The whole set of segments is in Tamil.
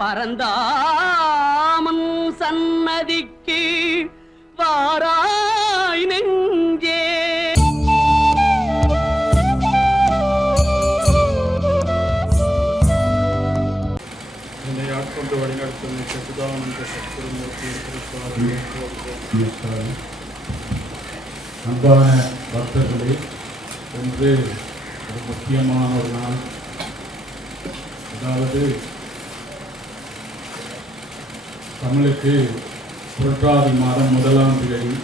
பரந்தாமன் சன்னதிக்கு வாராய் நெஞ்சே. என்னை ஆட்கொண்டு வழிநடத்தும் சச்சிதானந்த சத்குருமூர்த்தி திருப்பாளர் அன்பான பக்தர்களே இன்று ஒரு முக்கியமான ஒரு நாள். அதாவது தமிழுக்கு புரட்டாதி மாதம் முதலாம் தேதி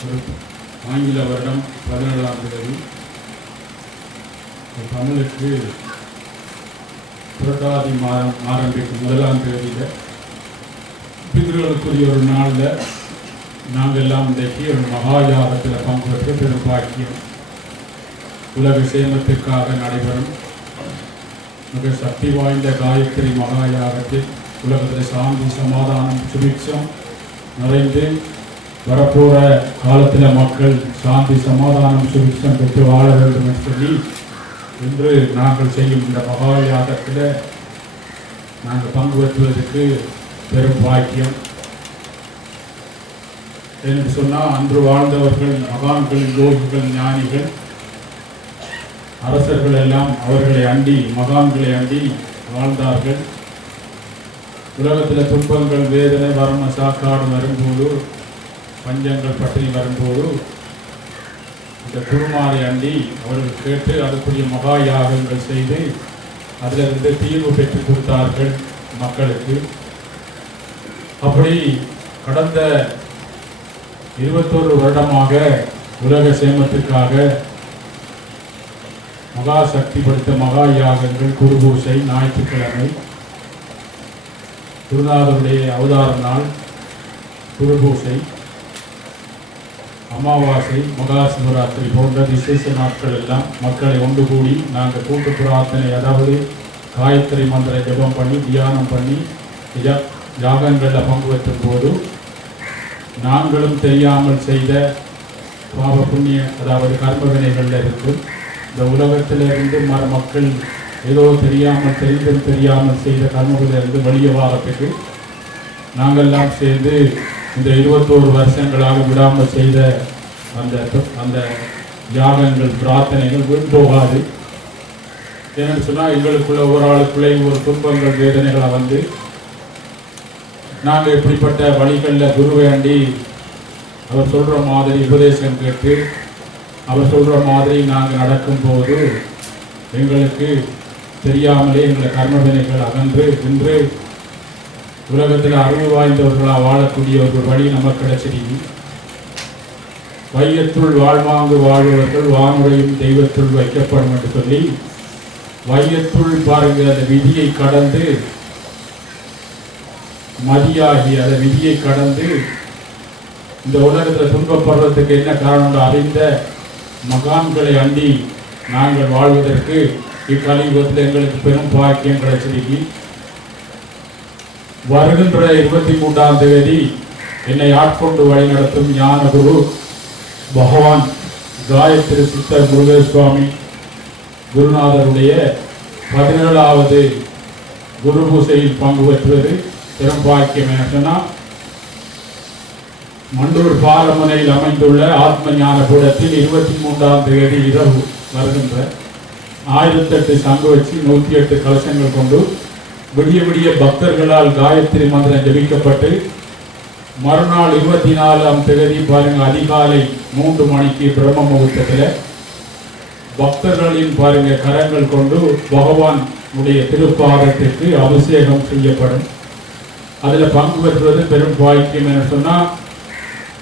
ஒரு ஆங்கில வருடம் பதினேழாம் தேதி தமிழுக்கு புரட்டாதி மாதம் ஆரம்பிக்கும் முதலாம் தேதியில் பிதர்களுக்குரிய ஒரு நாளில் நாங்கள் எல்லாம் இன்றைக்கு ஒரு மகாயாகத்தில் பங்கு பெற்று பெரும் பாக்கியம். உலக சேமத்திற்காக நடைபெறும் மிக சக்தி வாய்ந்த காயத்ரி மகாயாகத்தில் உலகத்தில் சாந்தி சமாதானம் சுபிக்ஷம் நிறைந்து வரப்போகிற காலத்தில் மக்கள் சாந்தி சமாதானம் சுபிக்ஷம் பெற்று வாழ வேண்டும் என்று சொல்லி இன்று நாங்கள் செய்யும் இந்த மகாயாகத்தில் நாங்கள் பங்கு பெற்றுவதற்கு பெரும் பாக்கியம் என்று சொன்னால் அன்று வாழ்ந்தவர்கள் மகான்கள் யோகிகள் ஞானிகள் அரசர்கள் எல்லாம் அவர்களை அண்டி மகான்களை அண்டி வாழ்ந்தார்கள். உலகத்தில் துன்பங்கள் வேதனை வறுமை சாக்காடு வரும்போது பஞ்சங்கள் பற்றி வரும்போது இந்த குருமாரை அண்டி அவர்கள் கேட்டு அதுக்குரிய மகா யாகங்கள் செய்து அதிலிருந்து தீர்வு பெற்றுக் கொடுத்தார்கள் மக்களுக்கு. அப்படி கடந்த இருபத்தோரு வருடமாக உலக சேமத்திற்காக மகா சக்தி படுத்த மகா யாகங்கள் குருபூசை ஞாயிற்றுக்கிழமை குருநாதருடைய அவதார நாள் குருபூசை அமாவாசை மகா சிவராத்திரி போன்ற விசேஷ நாட்கள் எல்லாம் மக்களை ஒன்று கூடி நாங்கள் கூட்டு பிரார்த்தனை அதாவது காயத்ரி மந்திர ஜெபம் பண்ணி தியானம் பண்ணி யா- யாகங்களில் பங்கு பெற்றும் போது நாங்களும் தெரியாமல் செய்த பாவ புண்ணிய அதாவது கர்ம வினைகளில் இருந்து இந்த உலகத்திலிருந்து மற மக்கள் ஏதோ தெரியாமல் தெரிந்தும் தெரியாமல் செய்த கர்மங்களில் இருந்து வெளியே வாரத்துக்கு நாங்கள்லாம் சேர்ந்து இந்த இருபத்தோரு வருஷங்களாக விடாமல் செய்த அந்த அந்த யாகங்கள் பிரார்த்தனைகள் வீண் போகாது. ஏன்னு சொன்னால் எங்களுக்குள்ள ஒரு ஆளுக்குள்ளே ஒரு துன்பங்கள் வேதனைகளை வந்து நாங்கள் இப்படிப்பட்ட வழிகளில் குருவேண்டி அவர் சொல்கிற மாதிரி உபதேசம் கேட்டு அவர் சொல்கிற மாதிரி நாங்கள் நடக்கும்போது எங்களுக்கு தெரியாமலே எங்களை கர்மவினைகள் அகன்று இன்று உலகத்தில் அறிவு வாய்ந்தவர்களாக வாழக்கூடிய ஒரு வழி நமக்கு கிடைச்சிருக்கு. வையத்துள் வாழ்வாங்கு வாழ்வர்கள் வானுரையும் தெய்வத்துள் வைக்கப்படும் என்று சொல்லி வையத்துள் பாருங்கள் அந்த விதியை கடந்து மதியாகி அந்த விதியை கடந்து இந்த உலகத்தில் துன்பப்படுறதுக்கு என்ன காரணம் அறிந்த மகான்களை அண்டி நாங்கள் வாழ்வதற்கு இக்கலியுகத்தில் எங்களுக்கு பெரும் பாக்கியம் கிடைச்சிருக்கு. வருகின்ற இருபத்தி மூன்றாம் தேதி என்னை ஆட்கொண்டு வழிநடத்தும் ஞானகுரு பகவான் காயத்ரி சித்தர் முருகேஷ் சுவாமி குருநாதருடைய பதினேழாவது குரு பூசையில் பங்கு பெற்றுவது பெரும் பாக்கியம் என சொன்னால் மண்டூர் பாலமுனையில் அமைந்துள்ள ஆத்ம ஞான கூடத்தில் இருபத்தி மூன்றாம் தேதி இரவு வருகின்ற ஆயிரத்தெட்டு சங்கு வச்சு நூற்றி எட்டு கலசங்கள் கொண்டு விடிய விடிய பக்தர்களால் காயத்ரி மந்திரம் ஜபிக்கப்பட்டு மறுநாள் இருபத்தி நாலாம் தேதி பாருங்கள் அதிகாலை மூன்று மணிக்கு பிரம்ம முகூர்த்தத்தில் பக்தர்களின் பாருங்கள் கரங்கள் கொண்டு பகவான் உடைய திருப்பாகத்திற்கு அபிஷேகம் செய்யப்படும். அதில் பங்கு பெறுவது பெரும் பாக்கியம் என்று சொன்னால்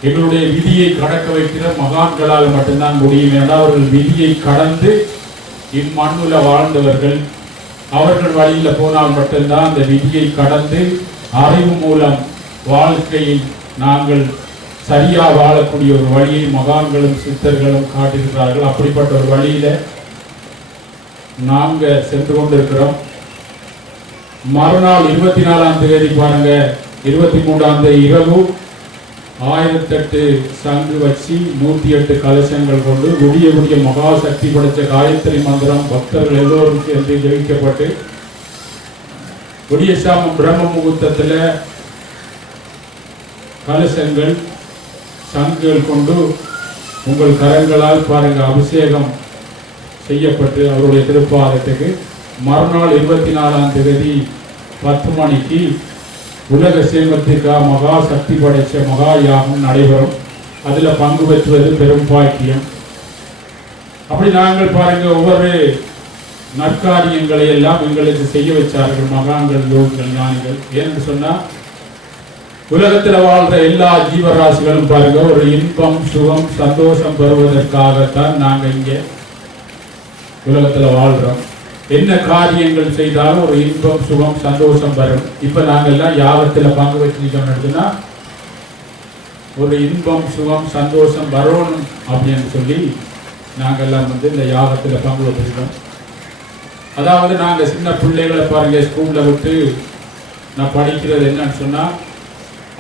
எங்களுடைய விதியை கடக்க வைக்கிற மகான்களால் மட்டும்தான் முடியும். என்றால் அவர்கள் விதியை கடந்து இம்மண்ணுல வாழ்ந்தவர்கள் அவர்கள் வழியில போனால் மட்டும்தான் அந்த விதியை கடந்து அறிவு மூலம் வாழ்க்கையில் நாங்கள் சரியா வாழக்கூடிய ஒரு வழியை மகான்களும் சித்தர்களும் காட்டியிருக்கிறார்கள். அப்படிப்பட்ட ஒரு வழியில நாங்க சென்று கொண்டிருக்கிறோம். மறுநாள் இருபத்தி நாலாம் தேதி பாருங்க இருபத்தி மூன்றாம் தேதி இரவு ஆயிரத்தெட்டு சங்கு வச்சு நூற்றி எட்டு கலசங்கள் கொண்டு உடிய உடிய மகா சக்தி படைத்த காயத்ரி மந்திரம் பக்தர்கள் எல்லோரும் சேர்ந்து ஜெயிக்கப்பட்டு ஒடியசாம பிரம்ம முகூர்த்தத்தில் கலசங்கள் சங்குகள் கொண்டு உங்கள் கரங்களால் பாருங்க அபிஷேகம் செய்யப்பட்டு அவருடைய திருப்பாதத்துக்கு. மறுநாள் இருபத்தி நாலாம் தேதி பத்து மணிக்கு உலக சேமத்திற்காக மகா சக்தி படைத்த மகா யாகம் நடைபெறும். அதில் பங்கு பெற்றுவது பெரும் பாக்கியம். அப்படி நாங்கள் பாருங்க ஒவ்வொரு நற்காரியங்களை எல்லாம் எங்களுக்கு செய்ய வச்சார்கள் மகான்கள் லோகங்கள் ஞானிகள். ஏன்னு சொன்னா உலகத்தில் வாழ்ற எல்லா ஜீவராசிகளும் பாருங்க ஒரு இன்பம் சுகம் சந்தோஷம் பெறுவதற்காகத்தான் நாங்கள் இங்கே உலகத்துல வாழ்கிறோம் என்ன காரியங்கள் செய்தாலும் ஒரு இன்பம் சுகம் சந்தோஷம் வரும். இப்போ நாங்கள்லாம் எல்லாம் பங்கு வச்சிருக்கோம்னு ஒரு இன்பம் சுகம் சந்தோஷம் வரணும் அப்படின்னு சொல்லி நாங்கெல்லாம் வந்து இந்த யாவத்தில் பங்கு வச்சிருக்கோம். அதாவது நாங்கள் சின்ன பிள்ளைகளை பாருங்கள் ஸ்கூலில் விட்டு நான் படிக்கிறது என்னன்னு சொன்னால்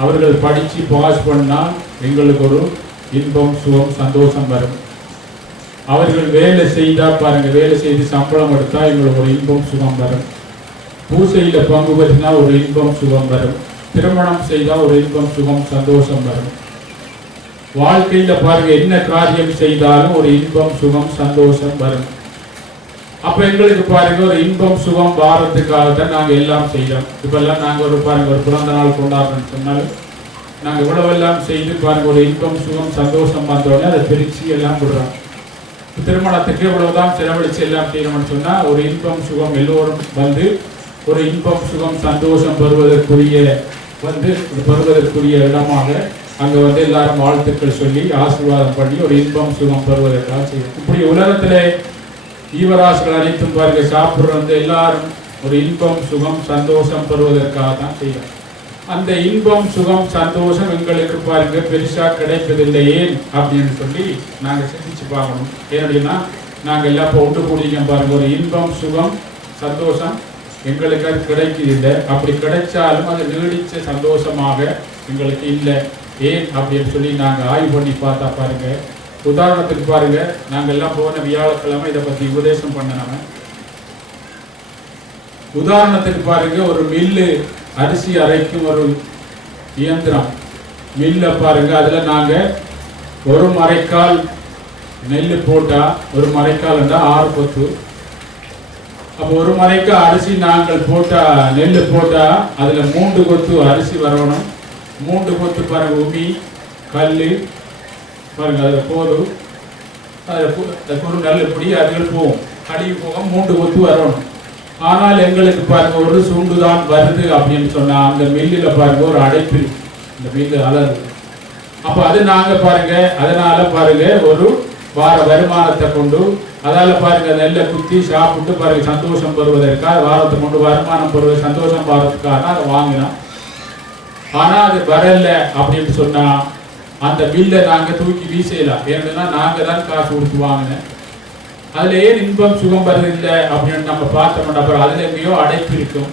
அவர்கள் படித்து பாஸ் பண்ணால் எங்களுக்கு ஒரு இன்பம் சுகம் சந்தோஷம் வரும். அவர்கள் வேலை செய்தா பாருங்கள் வேலை செய்து சம்பளம் எடுத்தா எங்களுக்கு ஒரு இன்பம் சுகம் வரும். பூசையில் பங்கு பெற்றினா ஒரு இன்பம் சுகம் வரும். திருமணம் செய்தால் ஒரு இன்பம் சுகம் சந்தோஷம் வரும். வாழ்க்கையில் பாருங்க என்ன காரியம் செய்தாலும் ஒரு இன்பம் சுகம் சந்தோஷம் வரும். அப்போ எங்களுக்கு பாருங்க ஒரு இன்பம் சுகம் வாரத்துக்காக தான் நாங்கள் எல்லாம் செய்கிறோம் இப்போல்லாம் நாங்கள் ஒரு பாருங்க ஒரு பிறந்த நாள் கொண்டாடுறோம்னு சொன்னாலும் நாங்கள் இவ்வளவெல்லாம் செய்து பாருங்க ஒரு இன்பம் சுகம் சந்தோஷம் வந்தோடனே அதை பிரித்து எல்லாம் விடுறோம். திருமணத்துக்கு இவ்வளவுதான் செலவழிச்சு எல்லாம் செய்யணும்னு சொன்னா ஒரு இன்பம் சுகம் எல்லோரும் வந்து ஒரு இன்பம் சுகம் சந்தோஷம் பெறுவதற்குரிய வந்து பெறுவதற்குரிய இடமாக அங்க வந்து எல்லாரும் வாழ்த்துக்கள் சொல்லி ஆசீர்வாதம் பண்ணி ஒரு இன்பம் சுகம் பெறுவதற்காக செய்யும் இப்படி உலகத்தில் ஜீவராசிகள் அனைத்தும் பாருங்க சாப்பிட்றது எல்லாரும் ஒரு இன்பம் சுகம் சந்தோஷம் பெறுவதற்காக தான் செய்யும் அந்த இன்பம் சுகம் சந்தோஷம் எங்களுக்கு பாருங்க பெருசா கிடைப்பதில்லை ஏன்? அப்படின்னு சொல்லி நாங்க சிந்திச்சு பார்க்கணும். ஏன் அப்படின்னா நாங்க எல்லாம் இப்போ ஒன்று கூடிக்க பாருங்க ஒரு இன்பம் சுகம் சந்தோஷம் எங்களுக்கு அது கிடைக்குது இல்லை அப்படி கிடைச்சாலும் அது நீடிச்ச சந்தோஷமாக எங்களுக்கு இல்லை. ஏன் அப்படின்னு சொல்லி நாங்க ஆய்வு பண்ணி பார்த்தா பாருங்க உதாரணத்துக்கு பாருங்க நாங்க எல்லாம் போன வியாழக்கிழமை இதை பத்தி உபதேசம் பண்ணனவன் உதாரணத்துக்கு பாருங்க ஒரு மில்லு அரிசி அரைக்கும் ஒரு இயந்திரம். மில்ல பாருங்க அதில் நாங்கள் ஒரு மரைக்கால் நெல் போட்டால் ஒரு மரைக்கால் இருந்தா ஆறு கொத்து. அப்போ ஒரு மரைக்கால் அரிசி நாங்கள் போட்டால் நெல் போட்டால் அதில் மூன்று கொத்து அரிசி வரணும். மூன்று கொத்து பாருங்க உமி கல் பாருங்க அதில் போதும் அதில் அந்த குறு நெல் இப்படி அதுகள் போகும். கழுவி போக மூன்று கொத்து வரணும். ஆனால் எங்களுக்கு பாருங்க ஒரு சுண்டு தான் வருது அப்படின்னு சொன்னா அந்த மில்லில் பாருங்க ஒரு அடைப்பு இந்த மில்லு அலறு. அப்போ அது நாங்கள் பாருங்க அதனால பாருங்க ஒரு வார வருமானத்தை கொண்டு அதால பாருங்க நெல்லை குத்தி சாப்பிட்டு பாருங்க சந்தோஷம் பெறுவதற்காக வாரத்தை கொண்டு வருமானம் பெறுவது சந்தோஷம் பாருவதற்காக அதை வாங்கினோம். ஆனால் அது வரல அப்படின்னு சொன்னால் அந்த பில்லை நாங்கள் தூக்கி வீசலாம் ஏன்னா நாங்கள் தான் காசு கொடுத்து வாங்கினேன். அதுல ஏன் இன்பம் சுகம் வருதில்லை அப்படின்னு நம்ம பார்த்தோம்னா அப்புறம் அதுல எங்கேயோ அடைப்பு இருக்கும்.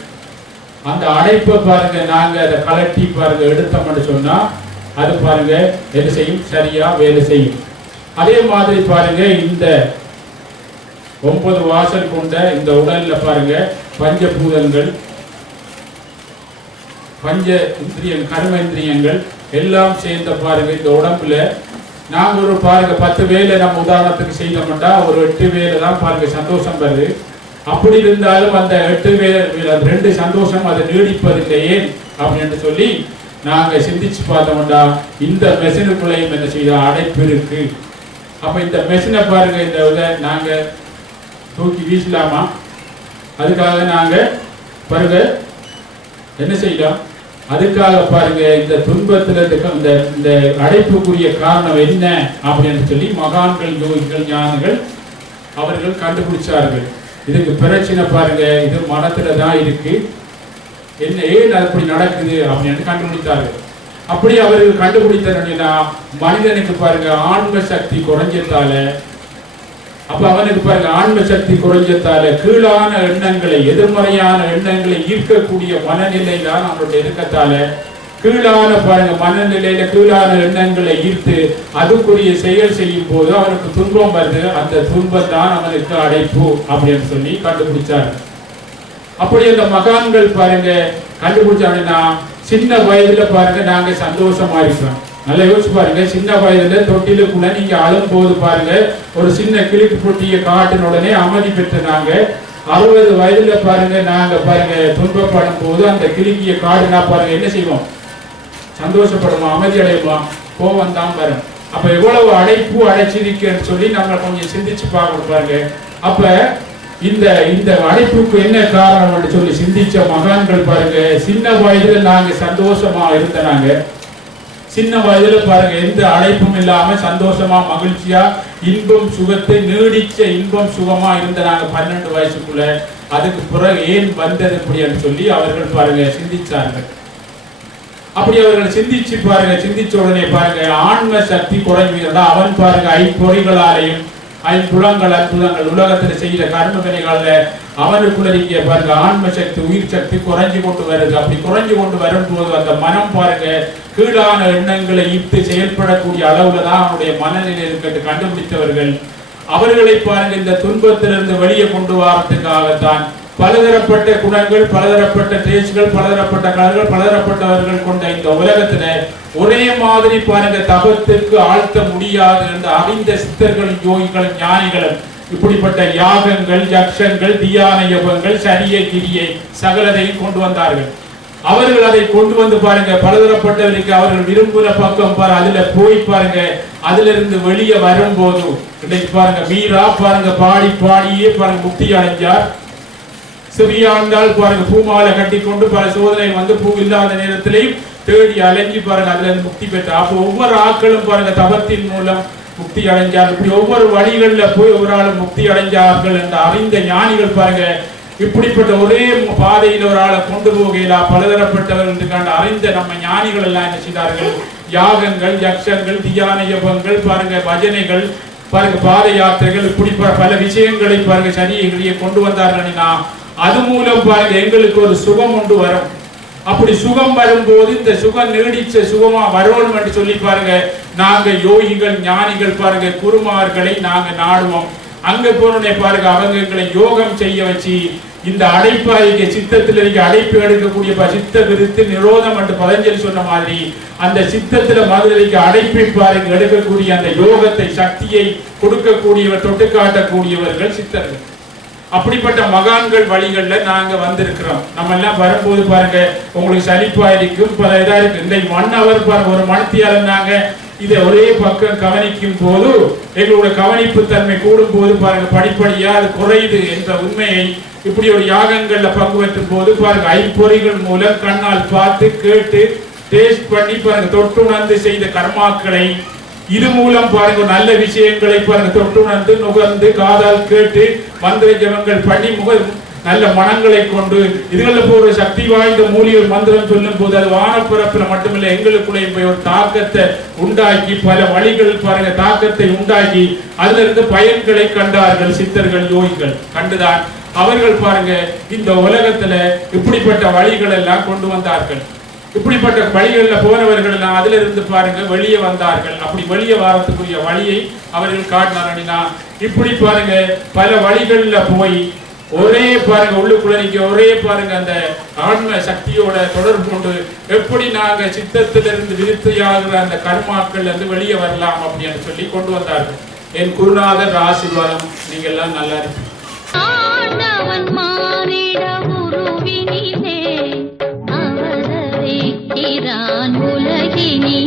அந்த அடைப்பை பாருங்க நாங்க அதை கலட்டி பாருங்க எடுத்தோம்னு சொன்னா அது பாருங்க வேலை செய்யும் சரியா வேலை செய்யும். அதே மாதிரி பாருங்க இந்த ஒன்பது வாசல் கொண்ட இந்த உடல்ல பாருங்க பஞ்சபூதங்கள் பஞ்ச இந்திரியங்கள் கர்ம இந்திரியங்கள் எல்லாம் சேர்ந்த பாருங்க இந்த உடம்புல நாங்க ஒரு பாருங்க பத்து வேலை நம்ம உதாரணத்துக்கு செய்தோம்னா ஒரு எட்டு வேலை தான் பாருங்க சந்தோஷம் வருது. அப்படி இருந்தாலும் அந்த எட்டு வேலை அந்த ரெண்டு சந்தோஷம் அதை நீடிப்பதில்லை ஏன் அப்படின்னு சொல்லி நாங்க சிந்திச்சு பார்த்தோம்டா இந்த மெஷினுக்குள்ளையும் என்ன செய்ய அடைப்பு இருக்கு. அப்ப இந்த மெஷினை பாருங்க இந்த இதை நாங்க தூக்கி வீசலாமா? அதுக்காக நாங்க பாருங்க என்ன செய்யலாம் அதுக்காக பாருங்க இந்த துன்பத்துல இருக்க இந்த இந்த அடைப்புக்குரிய காரணம் என்ன அப்படின்னு சொல்லி மகான்கள் யோகிகள் ஞானிகள் அவர்கள் கண்டுபிடிச்சார்கள். இதுக்கு பிரச்சனை பாருங்க இது மனத்துல தான் இருக்கு. என்ன ஏன் அப்படி நடக்குது அப்படின்னு கண்டுபிடித்தார்கள். அப்படி அவர்கள் கண்டுபிடித்தா மனிதனுக்கு பாருங்க ஆன்ம சக்தி குறைஞ்சதால அப்ப அவனுக்கு பாருங்க ஆன்ம சக்தி குறைஞ்சதால கீழான எண்ணங்களை எதிர்மறையான எண்ணங்களை ஈர்க்கக்கூடிய மனநிலை தான் அவனுடைய இருக்கத்தால கீழான பாருங்க மனநிலையில கீழான எண்ணங்களை ஈர்த்து அதுக்குரிய செயல் செய்யும் போது அவனுக்கு துன்பம் வருது. அந்த துன்பம் தான் அவனுக்கு அடைப்பு அப்படின்னு சொல்லி கண்டுபிடிச்சாரு. அப்படி அந்த மகான்கள் பாருங்க கண்டுபிடிச்சாங்கன்னா சின்ன வயதுல பாருங்க நாங்க சந்தோஷமா இருக்கிறோம் நல்லா யோசிச்சு பாருங்க. சின்ன வயதுல தொட்டிலுக்குள்ள நீங்க அழும் போது பாருங்க ஒரு சின்ன கிளிக்கு பொட்டிய காட்டின உடனே அமைதி பெற்றுனாங்க. அறுபது வயதுல பாருங்க நாங்க பாருங்க துன்பப்படும் போது அந்த கிளிக்கிய காடுனா பாருங்க என்ன செய்வோம்? சந்தோஷப்படுமா அமைதி அடையுமா கோவம் தான் வரும். அப்ப எவ்வளவு அடைப்பு அடைச்சிருக்கேன்னு சொல்லி நம்ம கொஞ்சம் சிந்திச்சு பார்க்கணும் பாருங்க. அப்ப இந்த இந்த அடைப்புக்கு என்ன காரணம் சொல்லி சிந்திச்ச மகான்கள் பாருங்க சின்ன வயதுல நாங்க சந்தோஷமா இருந்தாங்க சின்ன வயதுல பாருங்க எந்த அழைப்பும் இல்லாம சந்தோஷமா மகிழ்ச்சியா இன்பம் சுகத்தை நீடிச்ச இன்பம் சுகமா இருந்த நாங்க பன்னெண்டு வயசுக்குள்ள அதுக்கு பிறகு ஏன் வந்தது அப்படின்னு சொல்லி அவர்கள் பாருங்க சிந்திச்சார்கள். அப்படி அவர்கள் சிந்திச்சு பாருங்க சிந்திச்ச உடனே பாருங்க ஆன்ம சக்தி குறைஞ்சுகிறதா அவன் பாருங்க ஐம்பொறிகளாலையும் ஐம்புலங்கள் அற்புதங்கள் உலகத்தில் செய்கிற கர்ம அவருக்குள்ள அவனுக்குள்ள நீங்க பாருங்க ஆன்ம சக்தி உயிர் சக்தி குறைஞ்சு கொண்டு வருது. அப்படி குறைஞ்சு கொண்டு வரும்போது அந்த மனம் பாருங்க கீழான எண்ணங்களை இட்டு செயல்படக்கூடிய அளவுல தான் அவனுடைய மனநிலை இருக்கிறது. கண்டுபிடித்தவர்கள் அவர்களை பாருங்க இந்த துன்பத்திலிருந்து வெளியே கொண்டு வரத்துக்காகத்தான் பலதரப்பட்ட குணங்கள் பலதரப்பட்ட டேஸ்ட்கள் பலதரப்பட்ட கலர்கள் பலதரப்பட்டவர்கள் கொண்ட இந்த உலகத்துல ஒரே மாதிரி பாருங்க தபத்துக்கு ஆழ்த்த முடியாது என்று அறிந்த சித்தர்களும் யோகிகளும் ஞானிகளும். இப்படிப்பட்ட யாகங்கள் யக்ஷங்கள் தியான யோகங்கள் சரிய கிரியை சகலதையும் கொண்டு வந்தார்கள். அவர்கள் அதை கொண்டு வந்து பாருங்க பலதரப்பட்டவருக்கு அவர்கள் விரும்புகிற பக்கம் பாரு அதுல போய் பாருங்க அதுல இருந்து வெளியே வரும்போது இன்னைக்கு பாருங்க மீரா பாருங்க பாடி பாடியே பாருங்க முக்தி அடைஞ்சார். சிறியாண்டால் பாருங்க பூமாலை கட்டி கொண்டு பல சோதனை வந்து பூ இல்லாத நேரத்திலையும் தேடி அலைஞ்சி பாருங்க அதுல இருந்து முக்தி பெற்றார் அப்போ ஒவ்வொரு ஆட்களும் பாருங்க தபத்தின் மூலம் முக்தி அடைஞ்சார் இப்படி ஒவ்வொரு வழிகள்ல போய் ஒரு ஆள் முக்தி அடைஞ்சார்கள் என்று அறிந்த ஞானிகள் பாருங்க இப்படிப்பட்ட ஒரே பாதையில் ஒரு ஆளை கொண்டு போகையிலா பலதரப்பட்டவர்கள் என்று கண்டு அறிந்த நம்ம ஞானிகள் எல்லாம் என்ன செய்தார்கள்? யாகங்கள் யக்ஷங்கள் தியான யபங்கள் பாருங்க பஜனைகள் பாருங்க பாத யாத்திரைகள் இப்படி பல விஷயங்களை பாருங்க சனியை கொண்டு வந்தார்கள் நான் அது மூலம் பாருங்க எங்களுக்கு ஒரு சுகம் ஒன்று வரும். அப்படி சுகம் வரும்போது இந்த சுகம் நீடிச்ச சுகமா வரணும் என்று சொல்லி பாருங்க. நாங்க யோகிகள் ஞானிகள் பாருங்க குருமார்களை நாங்க நாடுவோம். அங்க போனோடனே பாருங்க அவங்க எங்களை யோகம் செய்ய வச்சு இந்த அடைப்பாய்க்கு சித்தத்தில் இருக்க அடைப்பு எடுக்கக்கூடிய சித்த விருத்து நிரோதம் என்று பதஞ்சலி சொன்ன மாதிரி அந்த சித்தத்துல மதுரைக்கு அடைப்பை பாருங்க எடுக்கக்கூடிய அந்த யோகத்தை சக்தியை கொடுக்கக்கூடியவர் தொட்டு காட்டக்கூடியவர்கள் சித்தர்கள். அப்படிப்பட்ட மகான்கள் வழிகளில் நாங்கள் வந்திருக்கிறோம். நம்ம எல்லாம் வரும்போது பாருங்க உங்களுக்கு சலிப்பா இருக்கும் பல இதாக இருக்கு. இந்த ஒன் ஹவர் பாருங்க ஒரு மனத்தியால நாங்கள் இதை ஒரே பக்கம் கவனிக்கும் போது எங்களோட கவனிப்பு தன்மை கூடும் போது பாருங்க படிப்படியா அது குறையுது என்ற உண்மையை இப்படி ஒரு யாகங்கள்ல பங்கு பெற்றும் போது பாருங்க ஐம்பொறிகள் மூலம் கண்ணால் பார்த்து கேட்டு டேஸ்ட் பண்ணி பாருங்க தொட்டுணர்ந்து செய்த கர்மாக்களை இது மூலம் பாருங்க நல்ல விஷயங்களை பாருங்க. தொட்டுணர்ந்து நுகர்ந்து காதால் கேட்டு மந்திர ஜபங்கள் பண்ணி முக நல்ல மனங்களை கொண்டு இதுகள போற சக்தி வாய்ந்த மூலிகை மந்திரம் சொல்லும் போது அது வானப்பரப்புல மட்டுமில்லை எங்களுக்குள்ளே போய் ஒரு தாக்கத்தை உண்டாக்கி பல வழிகள் பாருங்க தாக்கத்தை உண்டாக்கி அதுல இருந்து பயன்களை கண்டார்கள் சித்தர்கள் யோகிகள். கண்டுதான். அவர்கள் பாருங்க இந்த உலகத்துல இப்படிப்பட்ட வழிகள் எல்லாம் கொண்டு வந்தார்கள். இப்படிப்பட்ட வழிகளில் போனவர்கள் எல்லாம் அதுல இருந்து பாருங்க வெளியே வந்தார்கள். அப்படி வெளியே வரத்துக்குரிய வழியை அவர்கள் காட்டினார் இப்படி பாருங்க பல வழிகள்ல போய் ஒரே பாருங்க உள்ளுக்குள்ள நீங்க ஒரே பாருங்க அந்த ஆன்ம சக்தியோட தொடர்பு கொண்டு எப்படி நாங்க சித்தத்திலிருந்து விருத்தியாகிற அந்த கர்மாக்கள் இருந்து வெளியே வரலாம் அப்படின்னு சொல்லி கொண்டு வந்தார்கள். என் குருநாதர் ஆசீர்வாதம் நீங்க எல்லாம் நல்லா இருப்பீங்க. உலகினே